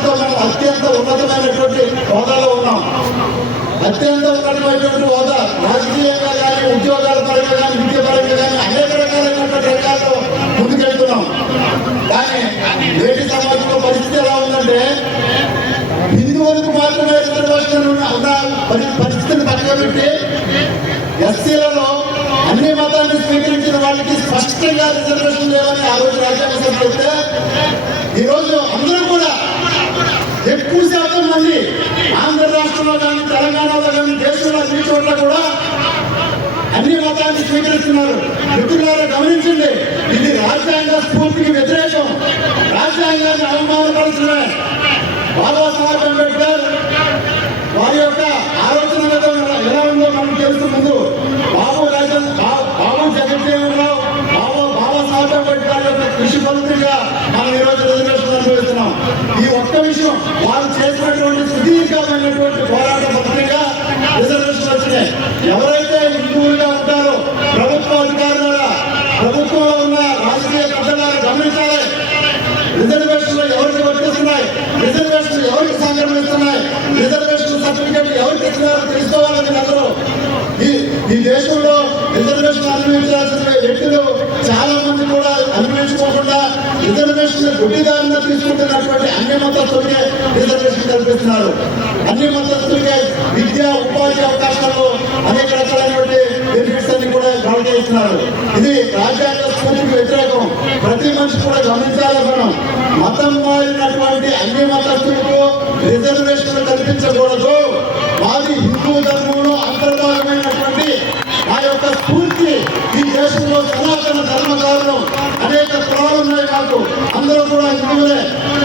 ప్రపంచంతో మనం అత్యంత ఉన్నతమైనటువంటి హోదాలో ఉన్నాం. అత్యంత ఉన్నతమైనటువంటి హోదా రాజకీయంగా కానీ, ఉద్యోగాల పరంగా కానీ, విద్య పరంగా కానీ అనేక రకాలైనటువంటి రంగాల్లో ముందుకెళ్తున్నాం. కానీ నేటి సమాజంలో పరిస్థితి ఎలా ఉందంటే హిందువులకు మాత్రమే రిజర్వేషన్ ఉన్న పరిస్థితిని పక్కన పెట్టి ఎస్సీలలో అన్ని మతాన్ని స్వీకరించిన వాళ్ళకి స్పష్టంగా రిజర్వేషన్ లేవని ఆ రోజు రాజ్యాంగ సభ చెప్తే ఈరోజు అందరూ కూడా ఎక్కువ శాతం మంది ఆంధ్ర రాష్ట్రంలో కానీ, తెలంగాణలో కానీ, దేశంలో అన్ని చోట్ల కూడా అన్ని మతాన్ని స్వీకరిస్తున్నారు. మిత్రులారా గమనించండి, ఇది రాజ్యాంగ స్ఫూర్తికి వ్యతిరేకం. రాజ్యాంగాన్ని అవమానపరచడమే. బాబాసాహెబ్ అంబేద్కర్ వారి యొక్క ఆలోచన విధానం ఎలా ఉందో మనకు తెలుసు. ముందు బాబు జగజ్జీవన్ రావు, బాబాసాహెబ్ అంబేద్కర్ యొక్క కృషి ఫలితంగా మనం ఈరోజు రిజర్వేషన్ అనుభవిస్తున్నాం. ఈ ఒక్క విషయం వారు చేసినటువంటి సుదీర్ఘమైనటువంటి పోరాట ఫలితంగా రిజర్వేషన్ వచ్చినాయి. ఎవరైతే హిందువులుగా ఉంటారో ప్రభుత్వ అధికారుల ప్రభుత్వంలో ఉన్న రాజకీయ పెద్దలను గమనించాలి. రిజర్వేషన్లు ఎవరికి వర్తిస్తున్నాయి, రిజర్వేషన్లు ఎవరికి సంక్రమిస్తున్నాయి, రిజర్వేషన్ సర్టిఫికేట్ ఎవరికి ఇస్తున్నారో తెలుసుకోవాలని అందరూ. ఈ దేశంలో రిజర్వేషన్ అనుభవించాల్సిన వ్యక్తులు చాలా మంది కూడా అనుభవించుకోకుండా రిజర్వేషన్ గుడ్డిదారిన తీసుకుంటున్నటువంటి అన్ని మతస్థులకే రిజర్వేషన్ కల్పిస్తున్నారు. అన్ని మతస్థులకే విద్యా ఉపాధి అవకాశాలు అనేక రకాలైనటువంటి బెనిఫిట్స్ అన్ని కూడా గాలి చేస్తున్నారు. ఇది రాజ్యాంగ స్ఫూర్తికి వ్యతిరేకం. ప్రతి మనిషి కూడా గమనించాలి. మనం మతం మారినటువంటి అన్ని మతస్థులకు రిజర్వేషన్ కల్పించకూడదు. మాది హిందూ ధర్మంలో అంతర్భాగమైనటువంటి ఆ యొక్క స్ఫూర్తి. ఈ దేశంలో సనాతన ధర్మకారులు అనేక కులాలు ఉన్నాయి. మాకు అందరూ కూడా హిందువులే.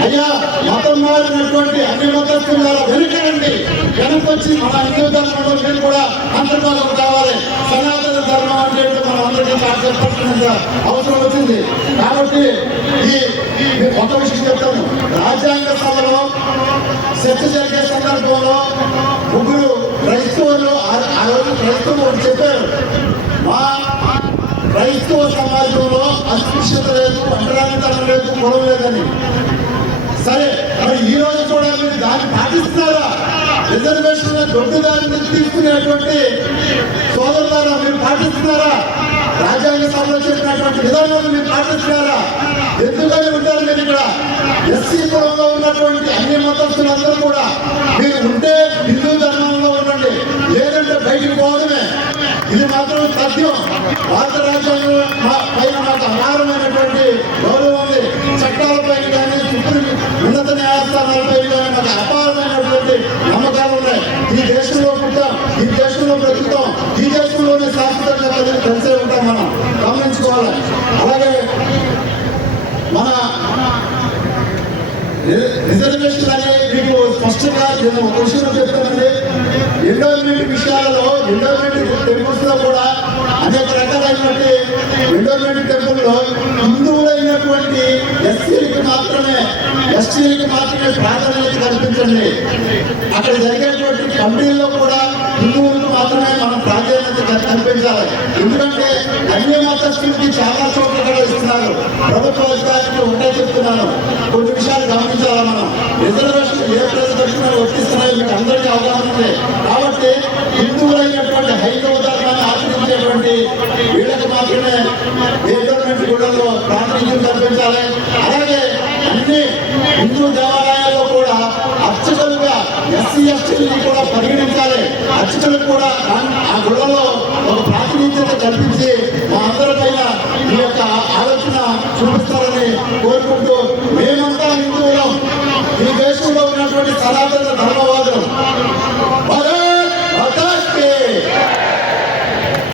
అయ్యా, మతం మారినటువంటి అన్ని మతస్థులు వెనుకండి, వెనకొచ్చి మన హిందూ ధర్మంలో మీరు కూడా అంతర్భాగం కావాలి. సనాతన ధర్మం అంటే మనం అందరికీ చెప్పాల్సినంత అవసరం వచ్చింది. కాబట్టి ఈ ఒక విషయం చెప్తాను. రాజ్యాంగ సభలో చర్చ జరిగే సందర్భంలో ముగ్గురు క్రైస్తవులు ఆ రోజు క్రైస్తవులు చెప్పారు, మా క్రైస్తవ సమాజంలో అస్పృశ్యత లేదు, అంటరానితనం లేదు, గొడవ లేదని. సరే, మరి ఈ రోజు కూడా మీరు దాన్ని పాటిస్తున్నారా? రిజర్వేషన్ దొడ్డు దాన్ని తీసుకునేటువంటి సోదరులారా మీరు పాటిస్తున్నారా? రాజ్యాంగ సభలో చెప్పినటువంటి విధానాలు మీరు పాటిస్తున్నారా? ఎందుకని ఉంటారు మీరు ఇక్కడ? ఎస్సీ కులంలో ఉన్నటువంటి అన్ని మతస్థులందరూ కూడా మీరు ఉంటే హిందూ ధర్మంలో ఉండండి, లేదంటే బయటికి పోవడమే. ఇది మాత్రం తథ్యం. భారత రాజ్యాంగం పైన మాకు అపారమైనటువంటి గౌరవం ఉంది. చట్టాలపైన కానీ, ఉన్నత న్యాయస్థానాలపై కానీ మాకు అపారమైనటువంటి నమ్మకాలు ఉన్నాయి. ఈ దేశంలో పుట్టాం, ఈ దేశంలో బ్రతుకుతాం, ఈ దేశంలోనే శాశ్వతంగా కలిసే ఉంటాం. మనం గమనించుకోవాలి. అలాగే మన రిజర్వేషన్ అనేది మీకు స్పష్టంగా నేను ఒక విషయంలో చెప్తానండి. ఎండోర్మెంట్ విషయాలలో, ఎండోర్మెంట్ టెంపుల్స్ లో కూడా అనేక రకాలైనటువంటి ఎండోర్మెంట్ టెంపుల్లో హిందువులైనటువంటి ఎస్సీలకు మాత్రమే, ఎస్టీలకు మాత్రమే ప్రాధాన్యత కల్పించండి. అక్కడ జరిగేటువంటి కంపెనీల్లో కూడా హిందువులకు మాత్రమే మనం ప్రాధాన్యత కల్పించాలి. ఎందుకంటే అన్ని మతస్థులకి చాలా చోట్ల కూడా ఇస్తున్నారు. ప్రభుత్వ అధికారులకు ఒకటే చెప్తున్నాను, కొన్ని విషయాలు గమనించాలి. మనం రిజర్వేషన్ ఏ ప్రజలు వర్తిస్తున్నాయో మీకు అందరికీ అవగాహన ఉంది. కాబట్టి హిందువులైనటువంటి హైందవ ధర్మాన్ని ఆచరించేటువంటి వీళ్ళకి మాత్రమే గవర్నమెంట్ గుళ్ళల్లో ప్రాతినిధ్యం కల్పించాలి. అలాగే అన్ని హిందూ దేవాలయాల్లో కూడా అర్చకులుగా ఎస్సీ ఎస్టీని కూడా పరిగణించాలి. అర్చకులకు కూడా ఆ గుళ్ళలో ఒక ప్రాతినిధ్యత కల్పించి మా అందరిపైన ఈ యొక్క ఆలోచన చూపిస్తారని కోరుకుంటూ